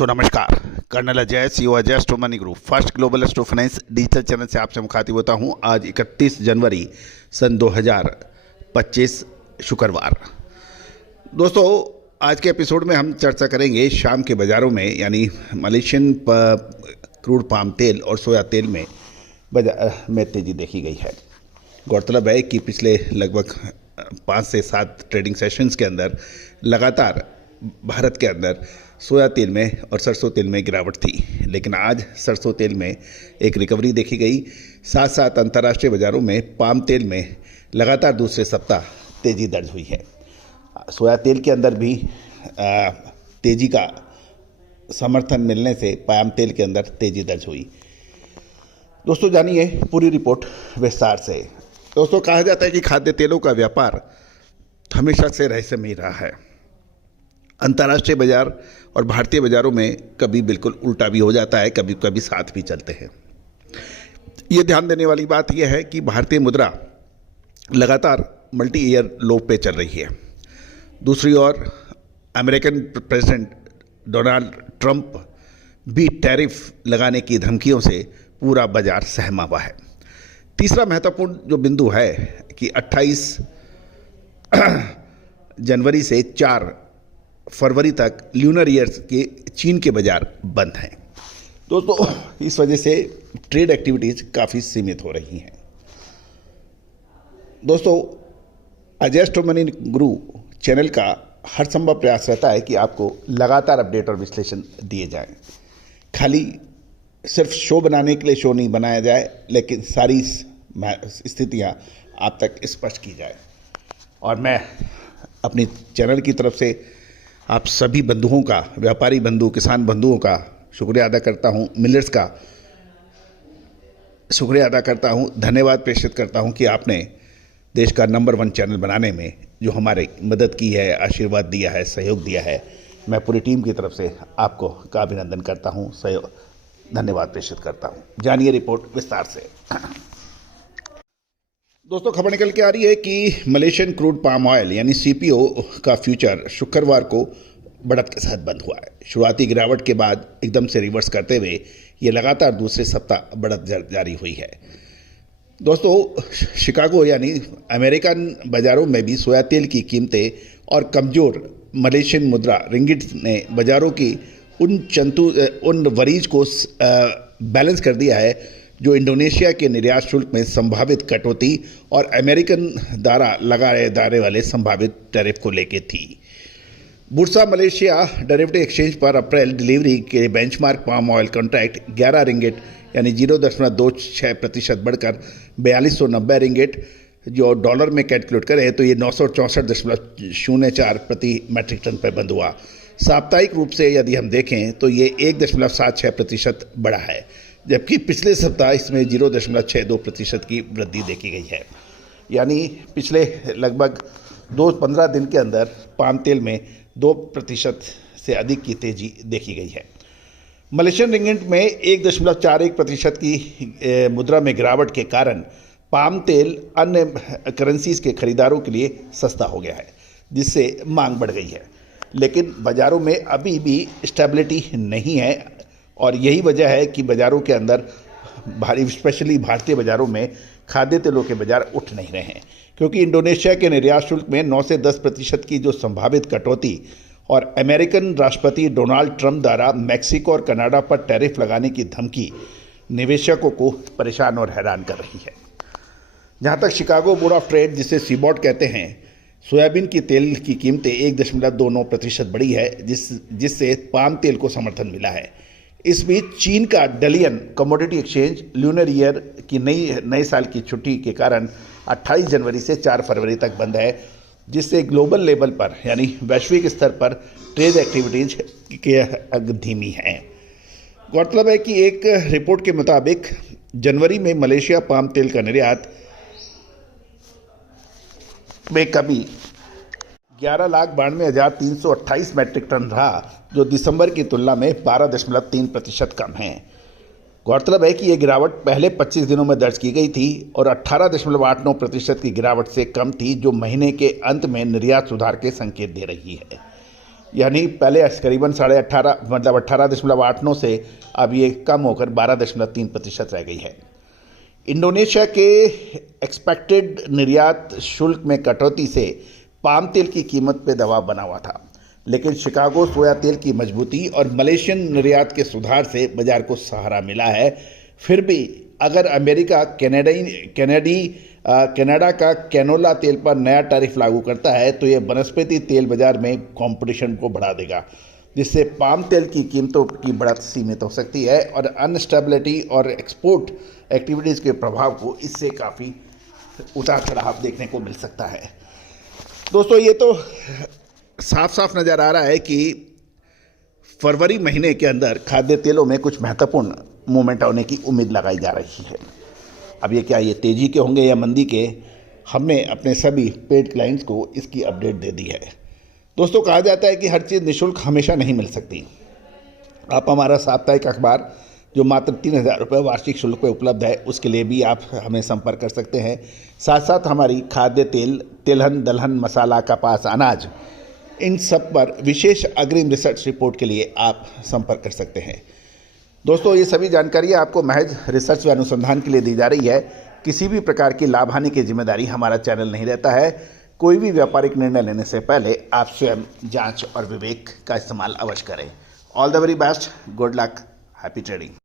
दोस्तों नमस्कार। Colonel Ajay CEO Ajay astro money group first global astro finance digital channel से आपसे मुखातिब होता हूं। आज 31 जनवरी सन 2025 शुक्रवार। दोस्तों आज के एपिसोड में हम चर्चा करेंगे शाम के बाज़ारों में, यानी मलेशियन क्रूड पाम तेल और सोया तेल में बाजार में तेज़ी देखी गई है। गौरतलब है कि पिछले लगभग 5 से 7 ट्रेडिंग सेशंस के अंदर लगातार भारत के अंदर सोया तेल में और सरसों तेल में गिरावट थी, लेकिन आज सरसों तेल में एक रिकवरी देखी गई। साथ साथ अंतर्राष्ट्रीय बाज़ारों में पाम तेल में लगातार दूसरे सप्ताह तेज़ी दर्ज हुई है। सोया तेल के अंदर भी तेज़ी का समर्थन मिलने से पाम तेल के अंदर तेज़ी दर्ज हुई। दोस्तों जानिए पूरी रिपोर्ट विस्तार से। दोस्तों कहा जाता है कि खाद्य तेलों का व्यापार हमेशा से रहस्यमयी रहा है। अंतर्राष्ट्रीय बाजार और भारतीय बाज़ारों में कभी बिल्कुल उल्टा भी हो जाता है, कभी कभी साथ भी चलते हैं। ये ध्यान देने वाली बात यह है कि भारतीय मुद्रा लगातार मल्टी ईयर लो पे चल रही है। दूसरी ओर अमेरिकन प्रेसिडेंट डोनाल्ड ट्रंप भी टैरिफ लगाने की धमकियों से पूरा बाजार सहमा हुआ है। तीसरा महत्वपूर्ण जो बिंदु है कि 28 जनवरी से 4 फरवरी तक ल्यूनर ईयर्स के चीन के बाजार बंद हैं। दोस्तों इस वजह से ट्रेड एक्टिविटीज़ काफ़ी सीमित हो रही हैं। दोस्तों अजय एस्ट्रो मनी गुरु चैनल का हर संभव प्रयास रहता है कि आपको लगातार अपडेट और विश्लेषण दिए जाएं। खाली सिर्फ शो बनाने के लिए शो नहीं बनाया जाए, लेकिन सारी स्थितियां आप तक स्पष्ट की जाए। और मैं अपनी चैनल की तरफ से आप सभी बंधुओं का, व्यापारी बंधु, किसान बंधुओं का शुक्रिया अदा करता हूं, मिलर्स का शुक्रिया अदा करता हूं, धन्यवाद प्रेषित करता हूं कि आपने देश का नंबर 1 चैनल बनाने में जो हमारी मदद की है, आशीर्वाद दिया है, सहयोग दिया है। मैं पूरी टीम की तरफ से आपको का अभिनंदन करता हूं, सहयोग धन्यवाद प्रेषित करता हूं। जानिए रिपोर्ट विस्तार से। दोस्तों खबर निकल के आ रही है कि मलेशियन क्रूड पाम ऑयल यानी सीपीओ का फ्यूचर शुक्रवार को बढ़त के साथ बंद हुआ है। शुरुआती गिरावट के बाद एकदम से रिवर्स करते हुए ये लगातार दूसरे सप्ताह बढ़त जारी हुई है। दोस्तों शिकागो यानी अमेरिकन बाज़ारों में भी सोया तेल की कीमतें और कमज़ोर मलेशियन मुद्रा रिंगिट ने बाज़ारों की उन वरीज को बैलेंस कर दिया है जो इंडोनेशिया के निर्यात शुल्क में संभावित कटौती और अमेरिकन द्वारा लगाए जाने वाले संभावित टैरिफ को लेकर थी। बुर्सा मलेशिया डेरिवेटिव एक्सचेंज पर अप्रैल डिलीवरी के benchmark palm oil contract 11 ringgit यानी 0.26% बढ़कर 4290 रिंगिट जो डॉलर में कैलकुलेट करें तो ये 964.04 प्रति मैट्रिक टन पर बंद हुआ। साप्ताहिक रूप से यदि हम देखें तो ये 1.76% बढ़ा है, जबकि पिछले सप्ताह इसमें 0.62% की वृद्धि देखी गई है। यानी पिछले लगभग 15 दिन के अंदर पाम तेल में 2% से अधिक की तेजी देखी गई है। मलेशियन रिंगिट में 1.41% की मुद्रा में गिरावट के कारण पाम तेल अन्य करेंसीज के खरीदारों के लिए सस्ता हो गया है, जिससे मांग बढ़ गई है। लेकिन बाज़ारों में अभी भी स्टेबिलिटी नहीं है और यही वजह है कि बाज़ारों के अंदर स्पेशली भारतीय बाज़ारों में खाद्य तेलों के बाज़ार उठ नहीं रहे हैं, क्योंकि इंडोनेशिया के निर्यात शुल्क में 9 से 10% की जो संभावित कटौती और अमेरिकन राष्ट्रपति डोनाल्ड ट्रंप द्वारा मैक्सिको और कनाडा पर टैरिफ लगाने की धमकी निवेशकों को परेशान और हैरान कर रही है। जहाँ तक शिकागो बोर्ड ऑफ ट्रेड, जिसे सीबॉट कहते हैं, सोयाबीन की तेल की कीमतें 1.29% बढ़ी है, जिससे पाम तेल को समर्थन मिला है। इस बीच चीन का डलियन कमोडिटी एक्सचेंज ल्यूनर ईयर की नए साल की छुट्टी के कारण 28 जनवरी से 4 फरवरी तक बंद है, जिससे ग्लोबल लेवल पर यानी वैश्विक स्तर पर ट्रेड एक्टिविटीज के धीमी हैं। गौरतलब है कि एक रिपोर्ट के मुताबिक जनवरी में मलेशिया पाम तेल का निर्यात में कमी 11,92,328 मैट्रिक टन रहा, जो दिसंबर की तुलना में 12.3% कम है। गौरतलब है कि यह गिरावट पहले 25 दिनों में दर्ज की गई थी और 18.89% की गिरावट से कम थी, जो महीने के अंत में निर्यात सुधार के संकेत दे रही है। यानी पहले करीबन 18.5 मतलब 18.89 से अब ये कम होकर 12.3% रह गई है। इंडोनेशिया के एक्सपेक्टेड निर्यात शुल्क में कटौती से पाम तेल की कीमत पर दबाव बना हुआ था, लेकिन शिकागो सोया तेल की मजबूती और मलेशियन निर्यात के सुधार से बाजार को सहारा मिला है। फिर भी अगर अमेरिका कनाडा का कैनोला तेल पर नया टैरिफ लागू करता है तो यह वनस्पति तेल बाजार में कंपटीशन को बढ़ा देगा, जिससे पाम तेल की कीमतों की बढ़त सीमित हो सकती है और अनस्टेबिलिटी और एक्सपोर्ट एक्टिविटीज़ के प्रभाव को इससे काफ़ी उतार चढ़ाव देखने को मिल सकता है। दोस्तों, ये तो साफ साफ नज़र आ रहा है कि फरवरी महीने के अंदर खाद्य तेलों में कुछ महत्वपूर्ण मूवमेंट होने की उम्मीद लगाई जा रही है। अब ये क्या ये तेज़ी के होंगे या मंदी के, हमने अपने सभी पेड क्लाइंट्स को इसकी अपडेट दे दी है। दोस्तों, कहा जाता है कि हर चीज़ निःशुल्क हमेशा नहीं मिल सकती। आप हमारा साप्ताहिक अखबार जो मात्र 3,000 रुपये वार्षिक शुल्क पे उपलब्ध है, उसके लिए भी आप हमें संपर्क कर सकते हैं। साथ साथ हमारी खाद्य तेल, तिलहन, दलहन, मसाला, कपास, अनाज, इन सब पर विशेष अग्रिम रिसर्च रिपोर्ट के लिए आप संपर्क कर सकते हैं। दोस्तों, ये सभी जानकारियाँ आपको महज रिसर्च व अनुसंधान के लिए दी जा रही है। किसी भी प्रकार की लाभ हानि की जिम्मेदारी हमारा चैनल नहीं रहता है। कोई भी व्यापारिक निर्णय लेने से पहले आप स्वयं जांच और विवेक का इस्तेमाल अवश्य करें। All the very best, good luck, happy trading.